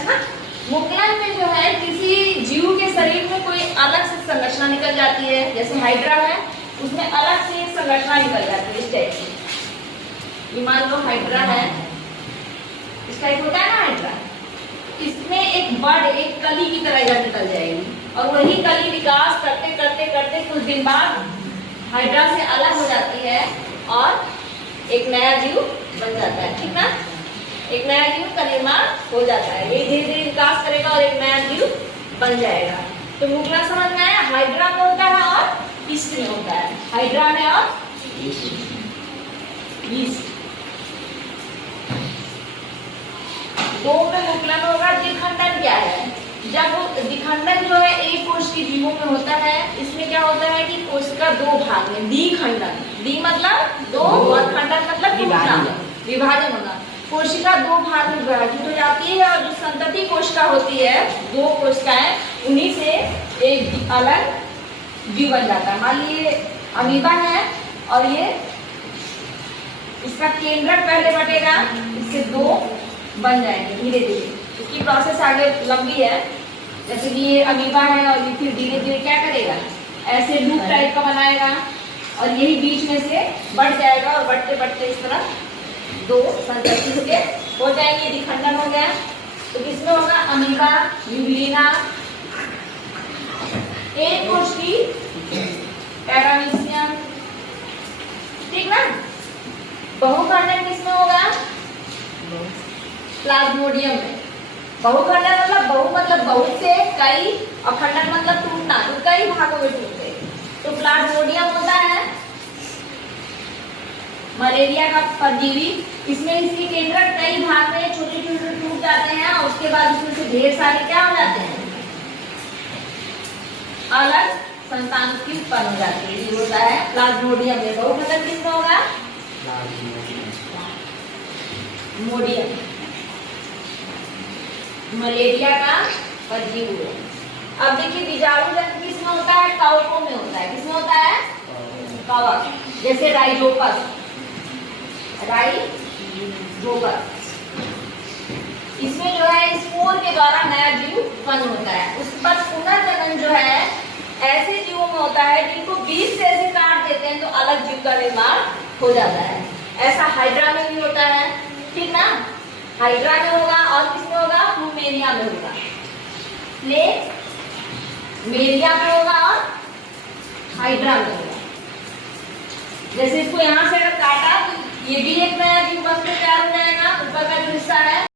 है ना। मुकुलन में जो है किसी जीव के शरीर में कोई अलग से संरचना निकल जाती है, जैसे हाइड्रा है उसमें अलग से एक संरचना निकल जाती है इस टाइप की। ये मान लो हाइड्रा है, इस टाइप होता है ना हाइड्रा, इसमें एक बड, एक कली की तरह इधर निकल जाएगी और वही कली विकास करते करते करते कुछ दिन बाद हाइड्रा से अलग हो जाती है और एक नया जीव बन जाता है, ठीक ना। एक नया जीव का निर्माण हो जाता है, ये धीरे धीरे विकास करेगा और एक नया जीव बन जाएगा। तो मुकुलन समझ में आया, हाइड्रा में होता है और ईस्ट में होता है, हाइड्रा में और ईस्ट। दो में मुकुलन होगा। द्विखंडन क्या है? जब द्विखंडन जो है एक कोश के जीवों में होता है, इसमें क्या होता है कि कोशिका दो भाग में, द्विखंडन, द्वि मतलब दो और खंडन मतलब विभाजन होना। कोशिका दो भाग में विभाजित हो जाती है और जो संतति कोशिका होती है, दो कोशिकाएं, उन्हीं से एक अलग जीव बन जाता है। मान लीजिए अमीबा है और ये इसका केंद्रक पहले बटेगा, इससे दो बन जाएंगे धीरे धीरे। इसकी प्रोसेस आगे लंबी है, जैसे कि ये अमीबा है और ये फिर धीरे धीरे क्या करेगा, ऐसे लूप टाइप का बनाएगा और यही बीच में से बढ़ जाएगा और बढ़ते बढ़ते इस तरह दो संतति से हो जाएंगे, द्विखंडन हो गया। तो किसमें होगा? अमीबा, यूग्लिना, एक कोश की पैरामीशियम, ठीक ना। बहुखंडन किसमें होगा? प्लाज्मोडियम में। बहुखंडन मतलब बहु मतलब बहुत से कई और खंडन मतलब टूटना, तो कई भागों में टूटते। तो प्लाज्मोडियम होता है मलेरिया का परजीवी, इसमें इसके केंद्रक कई भाग में छोटे छोटे टूट जाते हैं और उसके बाद उसमें से ढेर सारे क्या हो जाते हैं, अलग संतान की उत्पन्न हो जाती है। ये होता है प्लाज्मोडियम में। बहुखंडन किसमें होगा? मोडियम, मलेरिया का परजीवी। अब देखिए बीजाणु जन्म किसमें होता है? कवकों में होता है। किसमें होता है? कवक, जैसे राइजोपस, इसमें जो है स्पोर के द्वारा नया जीव उत्पन्न होता है। उस पर पुनर्जनन जो है ऐसे जीवों में होता है जिनको बीज से ऐसे काट देते हैं तो अलग जीव का निर्माण हो जाता है। ऐसा हाइड्रा में भी होता है, ठीक ना। हाइड्रा में होगा और किसमें होगा? प्लूमेरिया में होगा, प्लूमेरिया में होगा और हाइड्रा में होगा। जैसे इसको यहाँ से अगर काटा तो ये भी एक नया जीव बनकर तैयार हो जाएगा, ऊपर का जो हिस्सा है